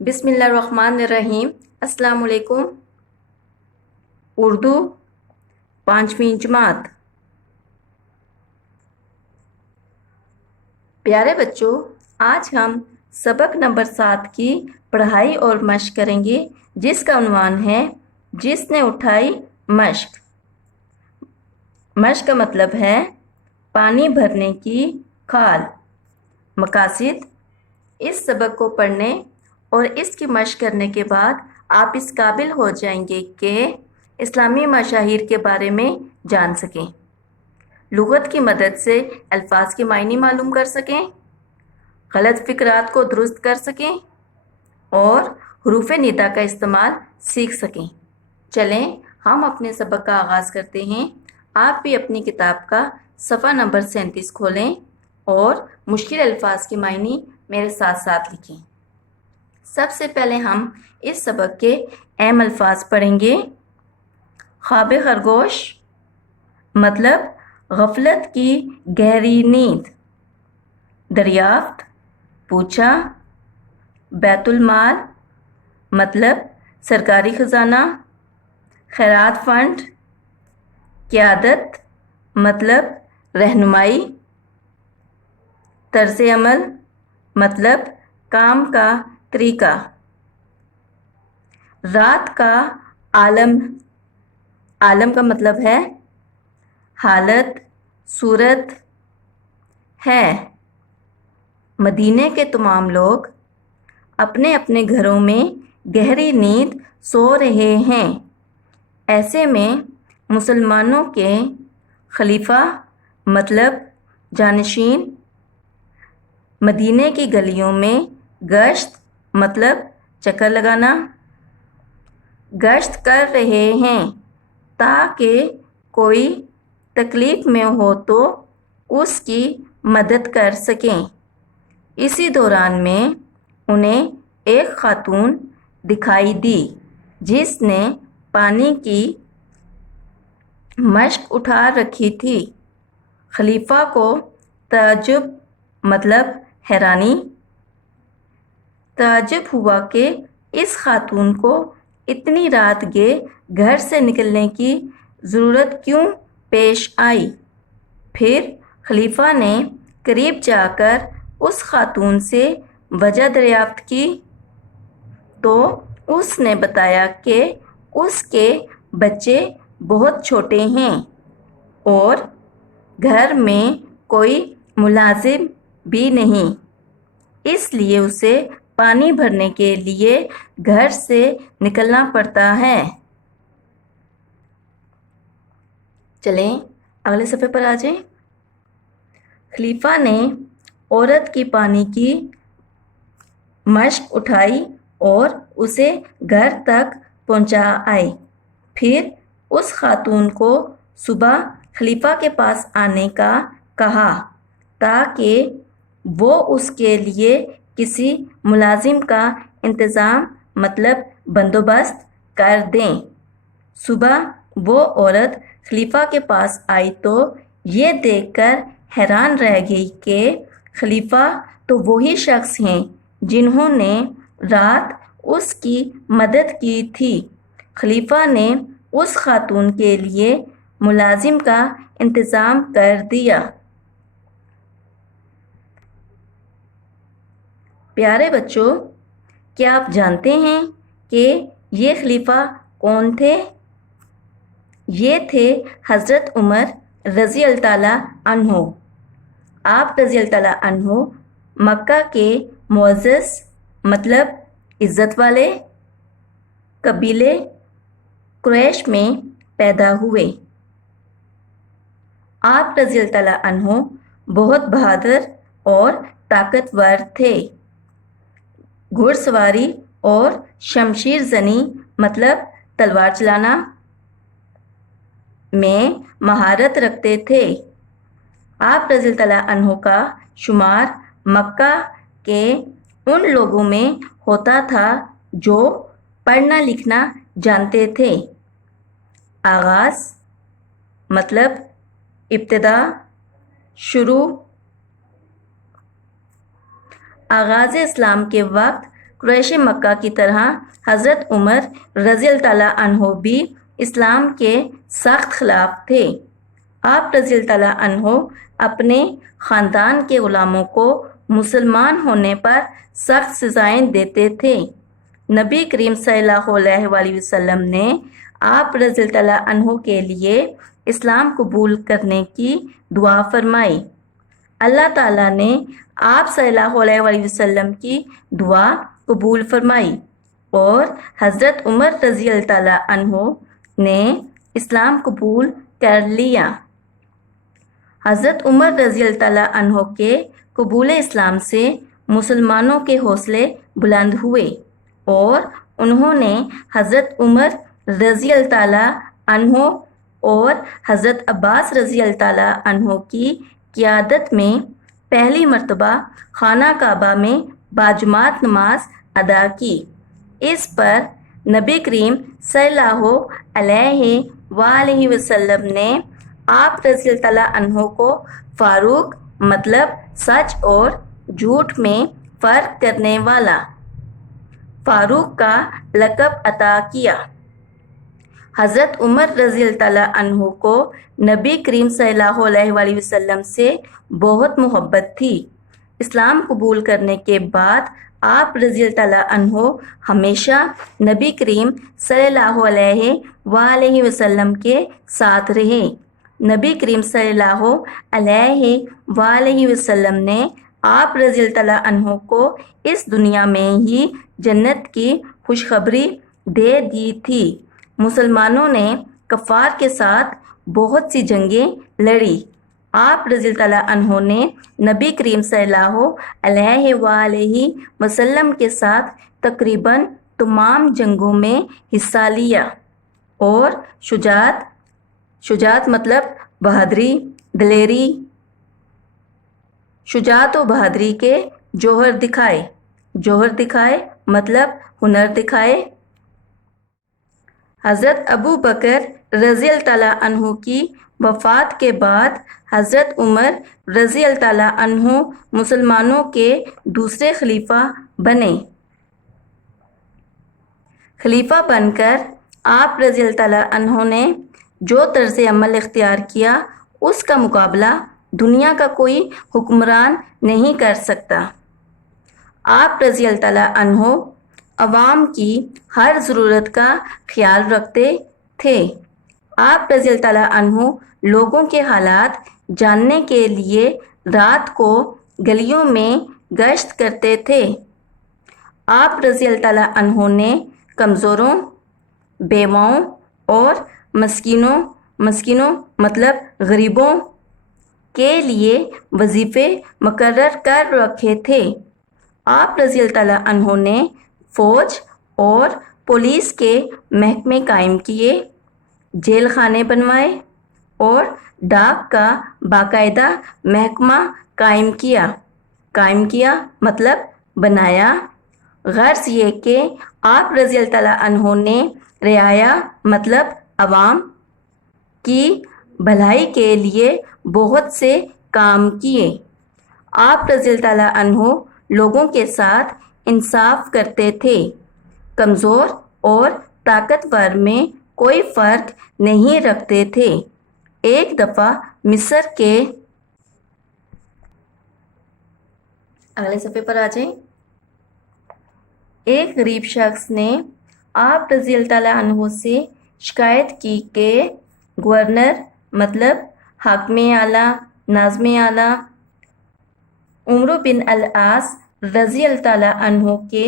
بسم اللہ الرحمن الرحیم۔ السلام علیکم۔ اردو 5ویں جماعت۔ پیارے بچوں، آج ہم سبق نمبر 7 کی پڑھائی اور مشق کریں گے، جس کا عنوان ہے جس نے اٹھائی مشق۔ مشق کا مطلب ہے پانی بھرنے کی کھال۔ مقاصد: اس سبق کو پڑھنے اور اس کی مشق کرنے کے بعد آپ اس قابل ہو جائیں گے کہ اسلامی مشاہیر کے بارے میں جان سکیں، لغت کی مدد سے الفاظ کے معنی معلوم کر سکیں، غلط فقرات کو درست کر سکیں اور حروف ندا کا استعمال سیکھ سکیں۔ چلیں ہم اپنے سبق کا آغاز کرتے ہیں۔ آپ بھی اپنی کتاب کا صفحہ نمبر 37 کھولیں اور مشکل الفاظ کے معنی میرے ساتھ ساتھ لکھیں۔ سب سے پہلے ہم اس سبق کے اہم الفاظ پڑھیں گے۔ خواب خرگوش مطلب غفلت کی گہری نیند۔ دریافت پوچھا۔ بیت المال مطلب سرکاری خزانہ، خیرات فنڈ۔ قیادت مطلب رہنمائی۔ طرز عمل مطلب کام کا طریقہ۔ رات کا عالم کا مطلب ہے حالت، صورت ہے۔ مدینے کے تمام لوگ اپنے اپنے گھروں میں گہری نیند سو رہے ہیں۔ ایسے میں مسلمانوں کے خلیفہ مطلب جانشین۔ مدینے کی گلیوں میں گشت مطلب چکر لگانا۔ گشت کر رہے ہیں تاکہ کوئی تکلیف میں ہو تو اس کی مدد کر سکیں۔ اسی دوران میں انہیں ایک خاتون دکھائی دی جس نے پانی کی مشق اٹھا رکھی تھی۔ خلیفہ کو تعجب مطلب حیرانی۔ تعجب ہوا کہ اس خاتون کو اتنی رات گئے گھر سے نکلنے کی ضرورت کیوں پیش آئی۔ پھر خلیفہ نے قریب جا کر اس خاتون سے وجہ دریافت کی تو اس نے بتایا کہ اس کے بچے بہت چھوٹے ہیں اور گھر میں کوئی ملازم بھی نہیں، اس لیے اسے پانی بھرنے کے لیے گھر سے نکلنا پڑتا ہے۔ چلیں اگلے صفحے پر آ جائیں۔ خلیفہ نے عورت کی پانی کی مشق اٹھائی اور اسے گھر تک پہنچا آئے۔ پھر اس خاتون کو صبح خلیفہ کے پاس آنے کا کہا تاکہ وہ اس کے لیے کسی ملازم کا انتظام مطلب بندوبست کر دیں۔ صبح وہ عورت خلیفہ کے پاس آئی تو یہ دیکھ کر حیران رہ گئی کہ خلیفہ تو وہی شخص ہیں جنہوں نے رات اس کی مدد کی تھی۔ خلیفہ نے اس خاتون کے لیے ملازم کا انتظام کر دیا۔ پیارے بچوں، کیا آپ جانتے ہیں کہ یہ خلیفہ کون تھے؟ یہ تھے حضرت عمر رضی اللہ تعالیٰ عنہ۔ آپ رضی اللہ تعالیٰ عنہ مکہ کے معزز مطلب عزت والے قبیلے قریش میں پیدا ہوئے۔ آپ رضی اللہ تعالیٰ عنہ بہت بہادر اور طاقتور تھے۔ گھڑ سواری اور شمشیر زنی مطلب تلوار چلانا میں مہارت رکھتے تھے۔ آپ رضی اللہ تعالیٰ عنہ کا شمار مکہ کے ان لوگوں میں ہوتا تھا جو پڑھنا لکھنا جانتے تھے۔ آغاز مطلب ابتدا، شروع۔ آغاز اسلام کے وقت قریش مکہ کی طرح حضرت عمر رضی اللہ تعالیٰ عنہ بھی اسلام کے سخت خلاف تھے۔ آپ رضی اللہ تعالیٰ عنہ اپنے خاندان کے غلاموں کو مسلمان ہونے پر سخت سزائیں دیتے تھے۔ نبی کریم صلی اللہ علیہ وآلہ وسلم نے آپ رضی اللہ تعالیٰ عنہ کے لیے اسلام قبول کرنے کی دعا فرمائی۔ اللہ تعالیٰ نے آپ صلی اللہ علیہ وآلہ وسلم کی دعا قبول فرمائی اور حضرت عمر رضی اللہ تعالیٰ عنہ نے اسلام قبول کر لیا۔ حضرت عمر رضی اللہ تعالیٰ عنہ کے قبول اسلام سے مسلمانوں کے حوصلے بلند ہوئے اور انہوں نے حضرت عمر رضی اللہ تعالیٰ عنہ اور حضرت عباس رضی اللہ تعالیٰ عنہ کی قیادت میں پہلی مرتبہ خانہ کعبہ میں باجماعت نماز ادا کی۔ اس پر نبی کریم صلی اللہ علیہ وآلہ وسلم نے آپ رضی اللہ تعالیٰ عنہ کو فاروق مطلب سچ اور جھوٹ میں فرق کرنے والا فاروق کا لقب عطا کیا۔ حضرت عمر رضی اللہ تعالیٰ عنہ کو نبی کریم صلی اللہ علیہ وآلہ وسلم سے بہت محبت تھی۔ اسلام قبول کرنے کے بعد آپ رضی اللہ تعالیٰ عنہ ہمیشہ نبی کریم صلی اللہ علیہ وآلہ وسلم کے ساتھ رہے۔ نبی کریم صلی اللہ علیہ وآلہ وسلم نے آپ رضی اللہ تعالیٰ عنہ کو اس دنیا میں ہی جنت کی خوشخبری دے دی تھی۔ مسلمانوں نے کفار کے ساتھ بہت سی جنگیں لڑی۔ آپ رضی اللہ تعالیٰ عنہ نے نبی کریم صلی اللہ علیہ وآلہ وسلم کے ساتھ تقریباً تمام جنگوں میں حصہ لیا اور شجاعت مطلب بہادری، دلیری، شجاعت و بہادری کے جوہر دکھائے مطلب ہنر دکھائے۔ حضرت ابو بکر رضی اللہ تعالیٰ عنہ کی وفات کے بعد حضرت عمر رضی اللہ تعالیٰ عنہ مسلمانوں کے دوسرے خلیفہ بنے۔ خلیفہ بن کر آپ رضی اللہ تعالیٰ عنہ نے جو طرز عمل اختیار کیا اس کا مقابلہ دنیا کا کوئی حکمران نہیں کر سکتا۔ آپ رضی اللہ تعالیٰ عنہ عوام کی ہر ضرورت کا خیال رکھتے تھے۔ آپ رضی اللہ تعالیٰ عنہ لوگوں کے حالات جاننے کے لیے رات کو گلیوں میں گشت کرتے تھے۔ آپ رضی اللہ تعالیٰ عنہ نے کمزوروں، بیواؤں اور مسکینوں مطلب غریبوں کے لیے وظیفے مقرر کر رکھے تھے۔ آپ رضی اللہ تعالیٰ عنہ نے فوج اور پولیس کے محکمے قائم کیے، جیل خانے بنوائے اور ڈاک کا باقاعدہ محکمہ قائم کیا مطلب بنایا۔ غرض یہ کہ آپ رضی اللہ تعالیٰ عنہ نے رعایا مطلب عوام کی بھلائی کے لیے بہت سے کام کیے۔ آپ رضی اللہ تعالیٰ عنہ لوگوں کے ساتھ انصاف کرتے تھے، کمزور اور طاقتور میں کوئی فرق نہیں رکھتے تھے۔ ایک دفعہ مصر کے اگلے صفحے پر آ جائیں۔ ایک غریب شخص نے آپ رضی اللہ تعالیٰ عنہ سے شکایت کی کہ گورنر مطلب حاکم اعلیٰ، ناظم اعلیٰ عمرو بن العاص رضی اللہ تعالیٰ عنہ کے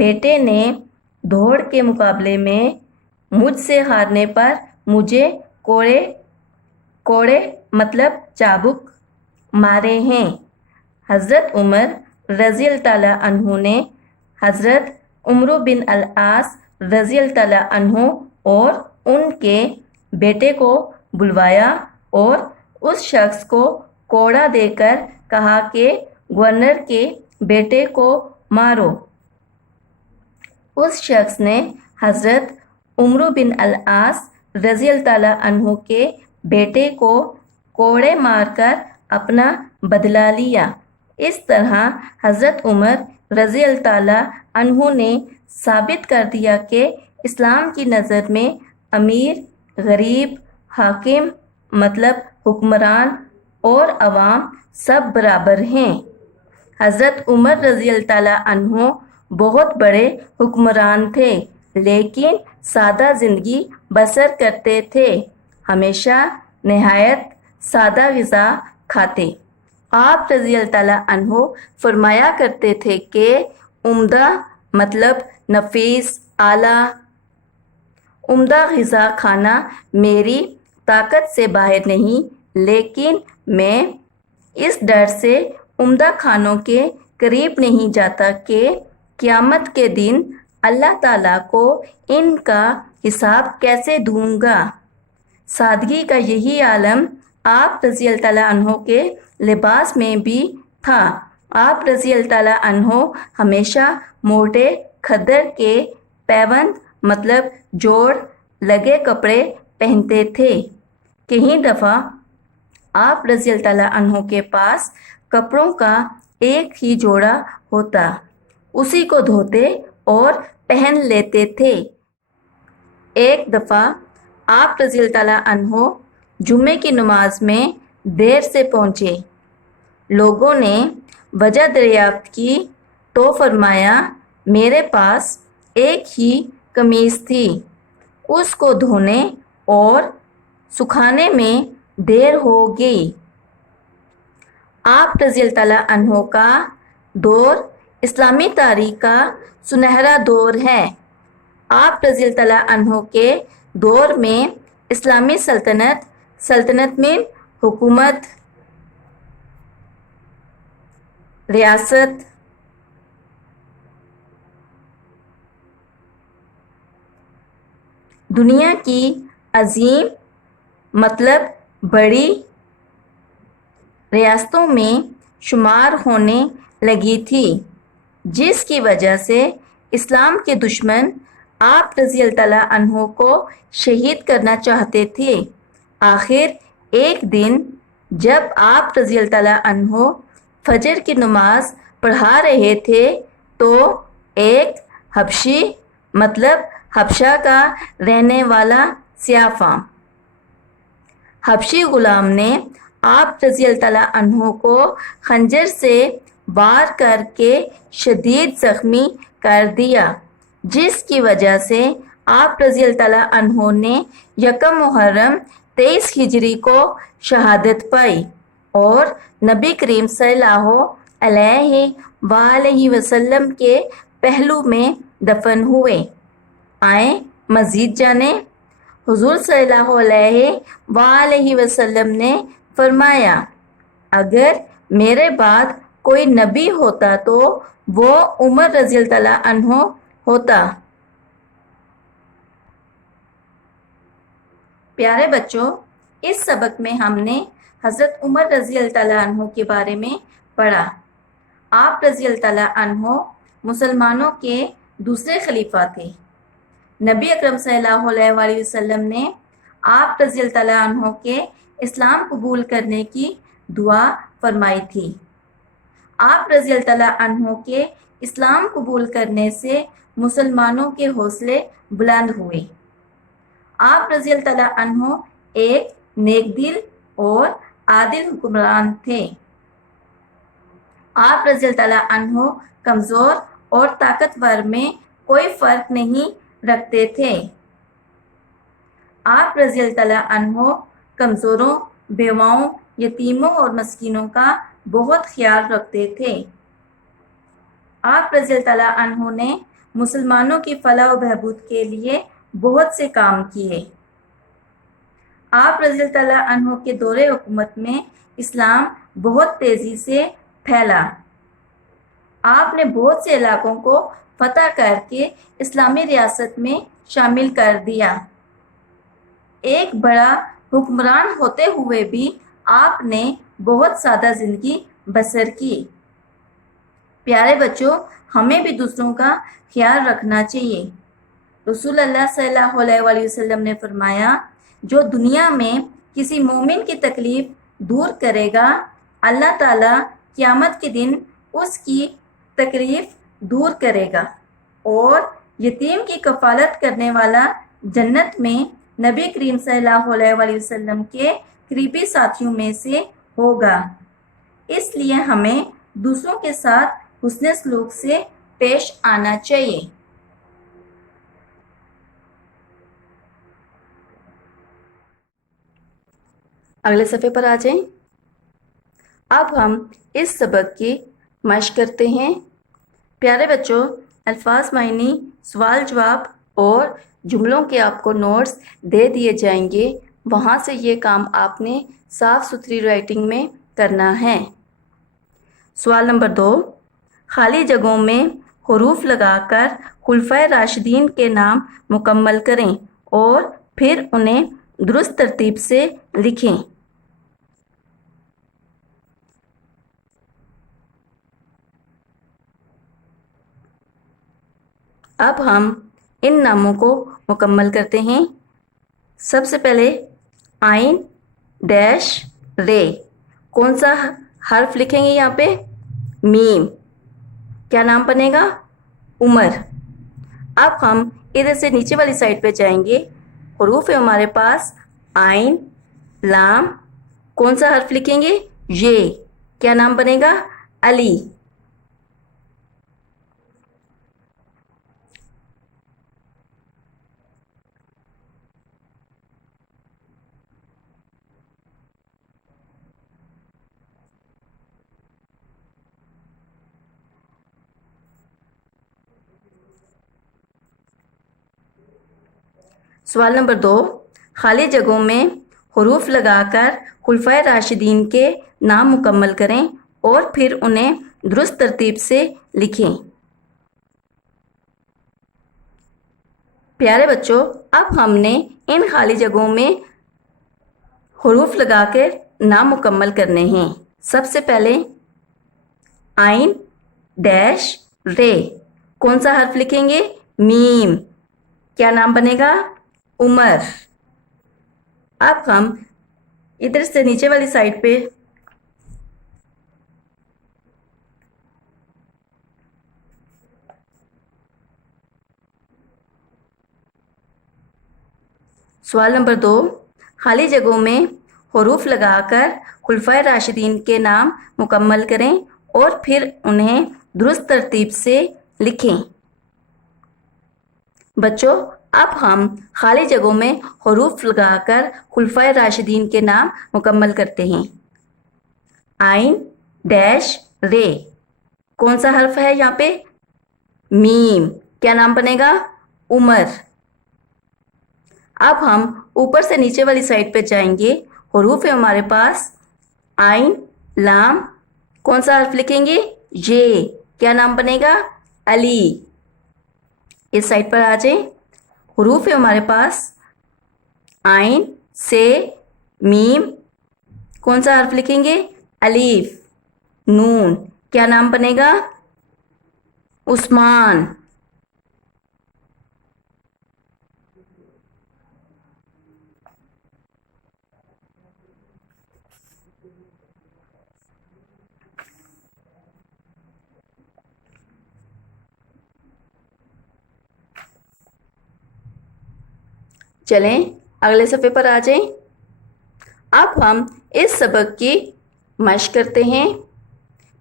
بیٹے نے دوڑ کے مقابلے میں مجھ سے ہارنے پر مجھے کوڑے مطلب چابک مارے ہیں۔ حضرت عمر رضی اللہ تعالیٰ عنہ نے حضرت عمرو بن العاص رضی اللہ تعالیٰ عنہ اور ان کے بیٹے کو بلوایا اور اس شخص کو کوڑا دے کر کہا کہ گورنر کے بیٹے کو مارو۔ اس شخص نے حضرت عمرو بن العاص رضی اللہ تعالیٰ عنہ کے بیٹے کو کوڑے مار کر اپنا بدلہ لیا۔ اس طرح حضرت عمر رضی اللہ تعالیٰ عنہ نے ثابت کر دیا کہ اسلام کی نظر میں امیر، غریب، حاکم مطلب حکمران اور عوام سب برابر ہیں۔ حضرت عمر رضی اللہ تعالیٰ عنہ بہت بڑے حکمران تھے، لیکن سادہ زندگی بسر کرتے تھے، ہمیشہ نہایت سادہ غذا کھاتے۔ آپ رضی اللہ تعالیٰ عنہ فرمایا کرتے تھے کہ عمدہ مطلب نفیس، اعلیٰ، عمدہ غذا کھانا میری طاقت سے باہر نہیں، لیکن میں اس ڈر سے عمدہ کھانوں کے قریب نہیں جاتا کہ قیامت کے دن اللہ تعالیٰ کو ان کا حساب کیسے دوں گا۔ سادگی کا یہی عالم آپ رضی اللہ تعالیٰ عنہ کے لباس میں بھی تھا۔ آپ رضی اللہ تعالیٰ عنہ ہمیشہ موٹے کھدر کے پیوند مطلب جوڑ لگے کپڑے پہنتے تھے۔ کئی دفعہ آپ رضی اللہ تعالیٰ عنہ کے پاس کپڑوں کا ایک ہی جوڑا ہوتا، اسی کو دھوتے اور پہن لیتے تھے۔ ایک دفعہ آپ رضی اللہ تعالیٰ عنہ جمعے کی نماز میں دیر سے پہنچے۔ لوگوں نے وجہ دریافت کی تو فرمایا، میرے پاس ایک ہی قمیص تھی، اس کو دھونے اور سکھانے میں دیر ہو گئی۔ آپ رضی اللہ تعالیٰ عنہ کا دور اسلامی تاریخ کا سنہرا دور ہے۔ آپ رضی اللہ تعالیٰ عنہ کے دور میں اسلامی سلطنت میں حکومت، ریاست، دنیا کی عظیم مطلب بڑی ریاستوں میں شمار ہونے لگی تھی، جس کی وجہ سے اسلام کے دشمن آپ رضی اللہ تعالیٰ عنہ کو شہید کرنا چاہتے تھے۔ آخر ایک دن جب آپ رضی اللہ تعالیٰ عنہ فجر کی نماز پڑھا رہے تھے تو ایک حبشی مطلب حبشہ کا رہنے والا سیاہ فام حبشی غلام نے آپ رضی اللہ تعالیٰ عنہ کو خنجر سے وار کر کے شدید زخمی کر دیا، جس کی وجہ سے آپ رضی اللہ تعالیٰ عنہ نے یکم محرم 23 ہجری کو شہادت پائی اور نبی کریم صلی اللہ علیہ وآلہ وسلم کے پہلو میں دفن ہوئے۔ آئیں مزید جانیں۔ حضور صلی اللہ علیہ وآلہ وسلم نے فرمایا، اگر میرے بعد کوئی نبی ہوتا تو وہ عمر رضی اللہ تعالیٰ عنہ ہوتا۔ پیارے بچوں، اس سبق میں ہم نے حضرت عمر رضی اللہ تعالیٰ عنہ کے بارے میں پڑھا۔ آپ رضی اللہ تعالیٰ عنہ مسلمانوں کے دوسرے خلیفہ تھے۔ نبی اکرم صلی اللہ علیہ وآلہ وسلم نے آپ رضی اللہ تعالیٰ عنہ کے اسلام قبول کرنے کی دعا فرمائی تھی۔ آپ رضی اللہ تعالیٰ عنہ کے اسلام قبول کرنے سے مسلمانوں کے حوصلے بلند ہوئے۔ آپ رضی اللہ تعالیٰ عنہ ایک نیک دل اور عادل حکمران تھے۔ آپ رضی اللہ تعالیٰ عنہ کمزور اور طاقتور میں کوئی فرق نہیں رکھتے تھے۔ آپ رضی اللہ تعالیٰ عنہ کمزوروں، بیواؤں، یتیموں اور مسکینوں کا بہت خیال رکھتے تھے۔ آپ رضی اللہ تعالیٰ عنہ نے مسلمانوں کی فلاح و بہبود کے لیے بہت سے کام کیے۔ آپ رضی اللہ تعالیٰ عنہ کے دور حکومت میں اسلام بہت تیزی سے پھیلا۔ آپ نے بہت سے علاقوں کو فتح کر کے اسلامی ریاست میں شامل کر دیا۔ ایک بڑا حکمران ہوتے ہوئے بھی آپ نے بہت سادہ زندگی بسر کی۔ پیارے بچوں، ہمیں بھی دوسروں کا خیال رکھنا چاہیے۔ رسول اللہ صلی اللہ علیہ وآلہ وسلم نے فرمایا، جو دنیا میں کسی مومن کی تکلیف دور کرے گا، اللہ تعالیٰ قیامت کے دن اس کی تکلیف دور کرے گا اور یتیم کی کفالت کرنے والا جنت میں نبی کریم صلی اللہ علیہ وآلہ وسلم کے قریبی ساتھیوں میں سے ہوگا۔ اس لیے ہمیں دوسروں کے ساتھ حسن سلوک سے پیش آنا چاہیے۔ اگلے صفحے پر آ جائیں۔ اب ہم اس سبق کی مشق کرتے ہیں۔ پیارے بچوں، الفاظ معنی، سوال جواب اور جملوں کے آپ کو نوٹس دے دیے جائیں گے۔ وہاں سے یہ کام آپ نے صاف ستھری رائٹنگ میں کرنا ہے۔ سوال نمبر 2، خالی جگہوں میں حروف لگا کر خلفائے راشدین کے نام مکمل کریں اور پھر انہیں درست ترتیب سے لکھیں۔ اب ہم ان ناموں کو مکمل کرتے ہیں۔ سب سے پہلے آئین ڈیش رے، کون سا حرف لکھیں گے یہاں پہ؟ میم۔ کیا نام بنے گا؟ عمر۔ اب ہم ادھر سے نیچے والی سائڈ پہ جائیں گے۔ حروف ہے ہمارے پاس آئین لام، کون سا حرف لکھیں گے؟ یہ۔ کیا نام بنے گا؟ علی۔ سوال نمبر 2، خالی جگہوں میں حروف لگا کر خلفائے راشدین کے نام مکمل کریں اور پھر انہیں درست ترتیب سے لکھیں۔ پیارے بچوں، اب ہم نے ان خالی جگہوں میں حروف لگا کر نام مکمل کرنے ہیں۔ سب سے پہلے آئین ڈیش رے، کون سا حرف لکھیں گے؟ میم۔ کیا نام بنے گا؟ عمر۔ اب ہم ادھر سے نیچے والی سائڈ پہ سوال نمبر 2، خالی جگہوں میں حروف لگا کر خلفائے راشدین کے نام مکمل کریں اور پھر انہیں درست ترتیب سے لکھیں۔ بچوں، اب ہم خالی جگہوں میں حروف لگا کر خلفائے راشدین کے نام مکمل کرتے ہیں۔ آئین ڈیش رے، کون سا حرف ہے یہاں پہ؟ میم۔ کیا نام بنے گا؟ عمر۔ اب ہم اوپر سے نیچے والی سائڈ پہ جائیں گے۔ حروف ہے ہمارے پاس آئین لام، کون سا حرف لکھیں گے؟ یہ۔ کیا نام بنے گا؟ علی۔ اس سائڈ پر آ جائیں۔ حروف ہے ہمارے پاس آئین سے میم، کون سا حرف لکھیں گے؟ الف نون۔ کیا نام بنے گا؟ عثمان۔ چلیں اگلے صفحے پر آ جائیں۔ اب ہم اس سبق کی مشق کرتے ہیں۔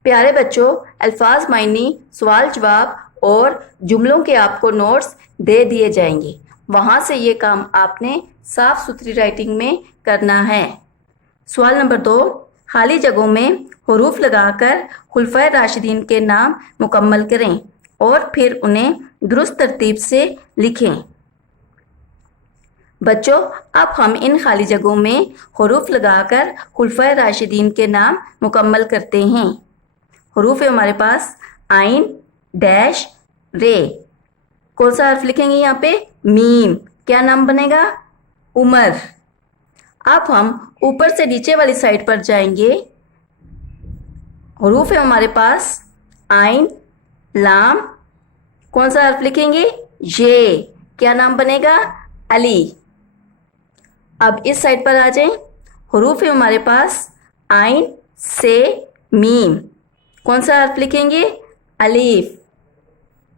پیارے بچوں، الفاظ معنی، سوال جواب اور جملوں کے آپ کو نوٹس دے دیے جائیں گے۔ وہاں سے یہ کام آپ نے صاف ستھری رائٹنگ میں کرنا ہے۔ سوال نمبر 2، خالی جگہوں میں حروف لگا کر خلفائے راشدین کے نام مکمل کریں اور پھر انہیں درست ترتیب سے لکھیں۔ بچوں، اب ہم ان خالی جگہوں میں حروف لگا کر خلفائے راشدین کے نام مکمل کرتے ہیں۔ حروف ہے ہمارے پاس آئین ڈیش رے، کون سا حرف لکھیں گے یہاں پہ؟ میم۔ کیا نام بنے گا؟ عمر۔ اب ہم اوپر سے نیچے والی سائڈ پر جائیں گے۔ حروف ہے ہمارے پاس آئین لام، کون سا حرف لکھیں گے؟ یہ۔ کیا نام بنے گا؟ علی۔ اب اس سائڈ پر آ جائیں۔ حروف ہے ہمارے پاس آئین سے میم، کون سا حرف لکھیں گے؟ الف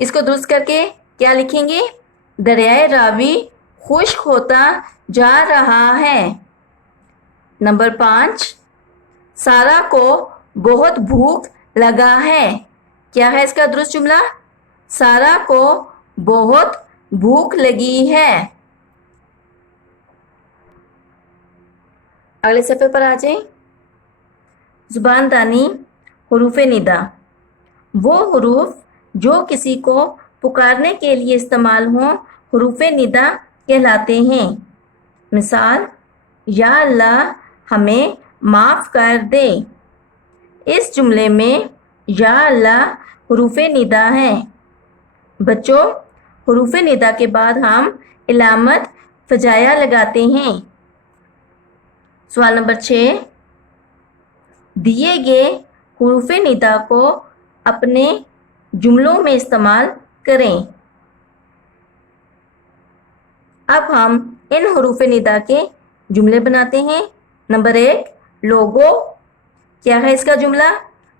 اس کو درست کر کے کیا لکھیں گے؟ دریائے راوی خشک ہوتا جا رہا ہے۔ نمبر 5، سارا کو بہت بھوک لگا ہے۔ کیا ہے اس کا درست جملہ؟ سارا کو بہت بھوک لگی ہے۔ اگلے صفحے پر آ جائیں۔ زبان دانی حروف ندا، وہ حروف جو کسی کو پکارنے کے لیے استعمال ہوں حروف ندا کہلاتے ہیں۔ مثال، یا اللہ ہمیں معاف کر دے۔ اس جملے میں یا اللہ حروف ندا ہے۔ بچوں، حروف ندا کے بعد ہم علامت فجائیہ لگاتے ہیں۔ سوال نمبر 6، دیے گئے حروف ندا کو اپنے جملوں میں استعمال کریں۔ اب ہم ان حروف ندا کے جملے بناتے ہیں۔ نمبر 1، لوگو۔ کیا ہے اس کا جملہ؟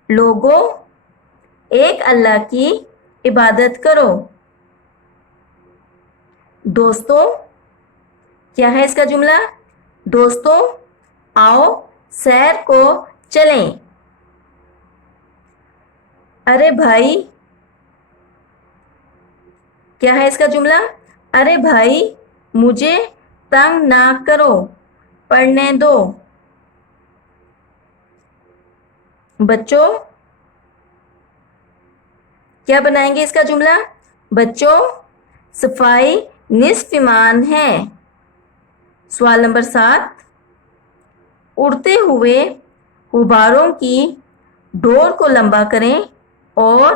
لوگو ایک اللہ کی عبادت کرو۔ دوستو، کیا ہے اس کا جملہ؟ دوستو آؤ سیر کو چلیں۔ ارے بھائی، کیا ہے اس کا جملہ؟ ارے بھائی مجھے تنگ نہ کرو، پڑھنے دو۔ بچوں، کیا بنائیں گے اس کا جملہ؟ بچوں صفائی نصف ایمان ہے۔ سوال نمبر 7، اڑتے ہوئے غباروں کی ڈور کو لمبا کریں اور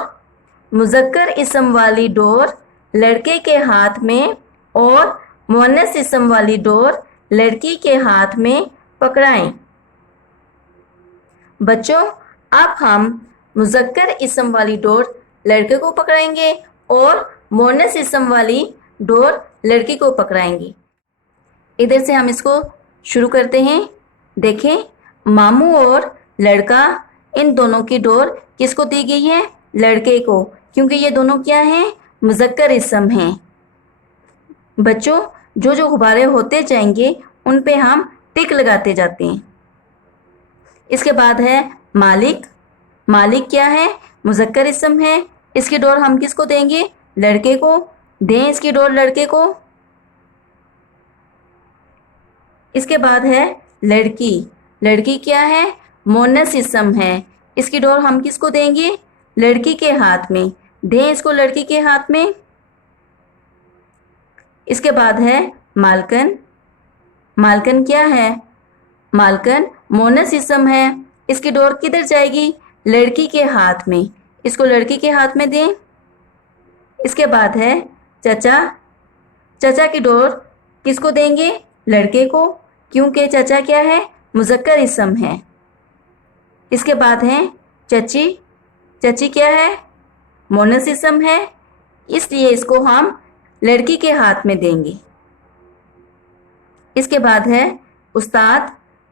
مذکر اسم والی ڈور لڑکے کے ہاتھ میں اور مؤنث اسم والی ڈور لڑکی کے ہاتھ میں پکڑائیں۔ بچوں، اب ہم مذکر اسم والی ڈور لڑکے کو پکڑائیں گے اور مؤنث اسم والی ڈور لڑکی کو پکڑائیں گے۔ ادھر سے ہم اس کو شروع کرتے ہیں۔ دیکھیں، ماموں اور لڑکا، ان دونوں کی ڈور کس کو دی گئی ہے؟ لڑکے کو، کیونکہ یہ دونوں کیا ہیں؟ مذکر اسم ہیں۔ بچوں، جو جو غبارے ہوتے جائیں گے ان پہ ہم ٹک لگاتے جاتے ہیں۔ اس کے بعد ہے مالک۔ مالک کیا ہے؟ مذکر اسم ہے۔ اس کی ڈور ہم کس کو دیں گے؟ لڑکے کو۔ دیں اس کی ڈور لڑکے کو۔ اس کے بعد ہے لڑکی۔ لڑکی کیا ہے؟ مؤنث اسم ہے۔ اس کی ڈور ہم کس کو دیں گے؟ لڑکی کے ہاتھ میں۔ دیں اس کو لڑکی کے ہاتھ میں۔ اس کے بعد ہے مالکن۔ مالکن کیا ہے؟ مالکن مؤنث اسم ہے۔ اس کی ڈور کدھر جائے گی؟ لڑکی کے ہاتھ میں۔ اس کو لڑکی کے ہاتھ میں دیں۔ اس کے بعد ہے چچا۔ چچا کی ڈور کس کو دیں گے؟ لڑکے کو، کیونکہ چچا کیا ہے؟ مذکر اسم ہے۔ اس کے بعد ہے چچی۔ چچی کیا ہے؟ مؤنث اسم ہے، اس لیے اس کو ہم لڑکی کے ہاتھ میں دیں گے۔ اس کے بعد ہے استاد۔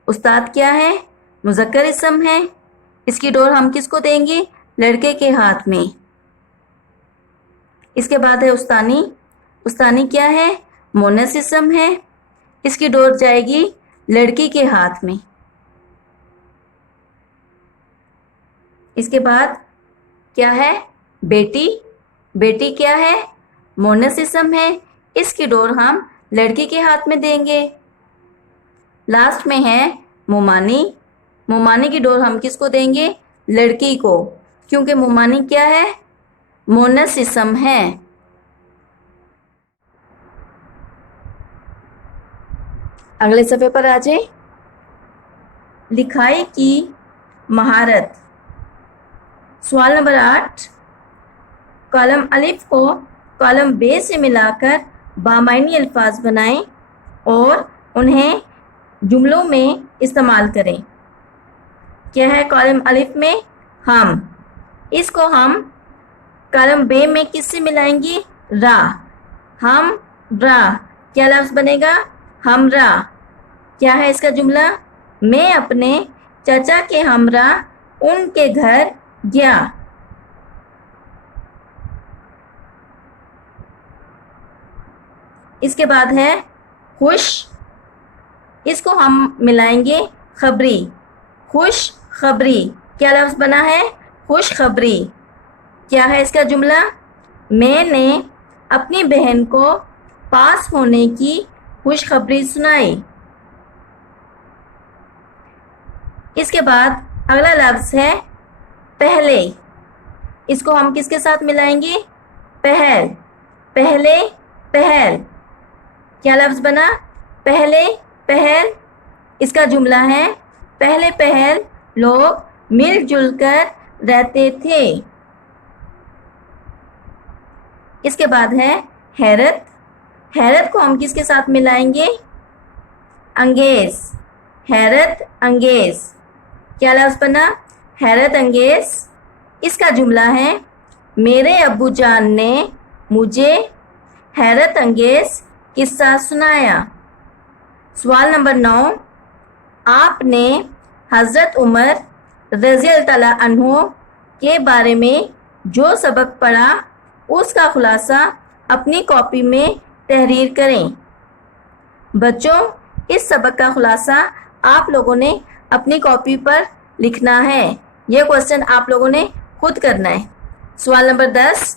استاد کیا ہے؟ مذکر اسم ہے۔ اس کی ڈور ہم کس کو دیں گے؟ لڑکے کے ہاتھ میں۔ اس کے بعد ہے استانی۔ استانی کیا ہے؟ مؤنث اسم ہے۔ اس کی ڈور جائے گی لڑکی کے ہاتھ میں۔ اس کے بعد کیا ہے؟ بیٹی۔ بیٹی کیا ہے؟ مؤنث اسم ہے۔ اس کی ڈور ہم لڑکی کے ہاتھ میں دیں گے۔ لاسٹ میں ہے مومانی۔ مومانی کی ڈور ہم کس کو دیں گے؟ لڑکی کو، کیونکہ مومانی کیا ہے؟ مؤنث اسم ہے۔ اگلے صفحے پر آ جائیں۔ لکھائی کی مہارت۔ سوال نمبر 8، کالم الف کو کالم ب سے ملا کر بامعنی الفاظ بنائیں اور انہیں جملوں میں استعمال کریں۔ کیا ہے کالم الف میں؟ ہم۔ اس کو ہم کالم ب میں کس سے ملائیں گے؟ را۔ ہم را، کیا لفظ بنے گا؟ ہمراہ۔ کیا ہے اس کا جملہ؟ میں اپنے چچا کے ہمراہ ان کے گھر گیا۔ اس کے بعد ہے خوش، اس کو ہم ملائیں گے خبری، خوش خبری، کیا لفظ بنا ہے؟ خوش خبری۔ کیا ہے اس کا جملہ؟ میں نے اپنی بہن کو پاس ہونے کی خوشخبری سنائی۔ اس کے بعد اگلا لفظ ہے پہلے، اس کو ہم کس کے ساتھ ملائیں گے؟ پہل، پہلے پہل، کیا لفظ بنا؟ پہلے پہل۔ اس کا جملہ ہے پہلے پہل لوگ مل جل کر رہتے تھے۔ اس کے بعد ہے حیرت، حیرت کو ہم کس کے ساتھ ملائیں گے؟ انگیز، حیرت انگیز، کیا لفظ بنا؟ حیرت انگیز۔ اس کا جملہ ہے میرے ابو جان نے مجھے حیرت انگیز قصہ سنایا۔ سوال نمبر 9، آپ نے حضرت عمر رضی اللہ تعالیٰ عنہ کے بارے میں جو سبق پڑھا اس کا خلاصہ اپنی کاپی میں تحریر کریں۔ بچوں، اس سبق کا خلاصہ آپ لوگوں نے اپنی کاپی پر لکھنا ہے، یہ کوشچن آپ لوگوں نے خود کرنا ہے۔ سوال نمبر 10،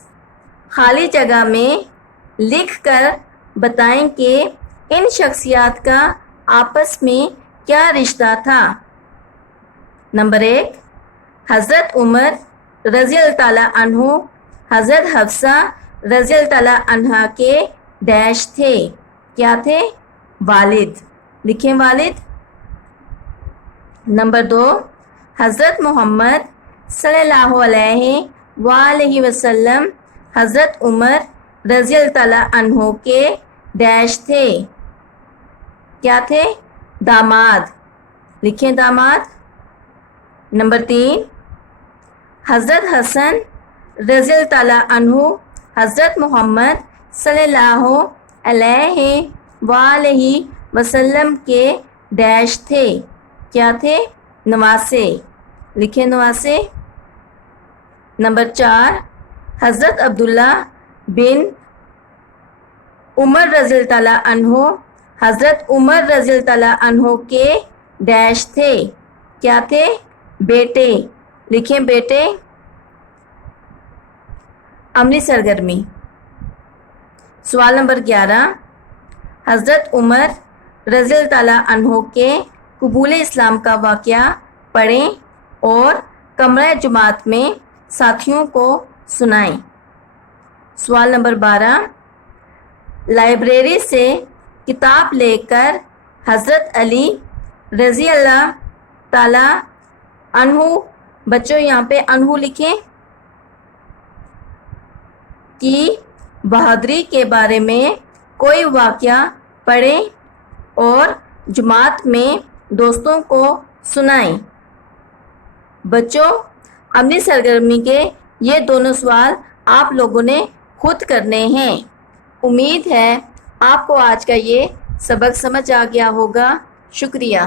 خالی جگہ میں لکھ کر بتائیں کہ ان شخصیات کا آپس میں کیا رشتہ تھا۔ نمبر 1، حضرت عمر رضی اللہ تعالیٰ عنہ حضرت حفصہ رضی اللہ تعالیٰ عنہا کے ڈیش تھے، کیا تھے؟ والد، لکھیں والد۔ نمبر 2، حضرت محمد صلی اللہ علیہ وآلہ وسلم حضرت عمر رضی اللہ تعالیٰ عنہ کے ڈیش تھے، کیا تھے؟ داماد، لکھیں داماد۔ نمبر 3، حضرت حسن رضی اللہ تعالیٰ عنہ حضرت محمد صلی اللہ علیہ وآلہ وسلم کے ڈیش تھے، کیا تھے؟ نواسے، لکھیں نواسے۔ نمبر 4، حضرت عبداللہ بن عمر رضی اللہ تعالیٰ عنہ حضرت عمر رضی اللہ تعالیٰ عنہ کے ڈیش تھے، کیا تھے؟ بیٹے، لکھیں بیٹے۔ عملی سرگرمی۔ سوال نمبر 11، حضرت عمر رضی اللہ تعالیٰ عنہ کے قبول اسلام کا واقعہ پڑھیں اور کمرہ جماعت میں ساتھیوں کو سنائیں۔ سوال نمبر 12، لائبریری سے کتاب لے کر حضرت علی رضی اللہ تعالیٰ عنہ، بچوں یہاں پہ عنہ لکھیں، کی بہادری کے بارے میں کوئی واقعہ پڑھیں اور جماعت میں دوستوں کو سنائیں۔ بچوں، عملی سرگرمی کے یہ دونوں سوال آپ لوگوں نے خود کرنے ہیں۔ امید ہے آپ کو آج کا یہ سبق سمجھ آ گیا ہوگا۔ شکریہ۔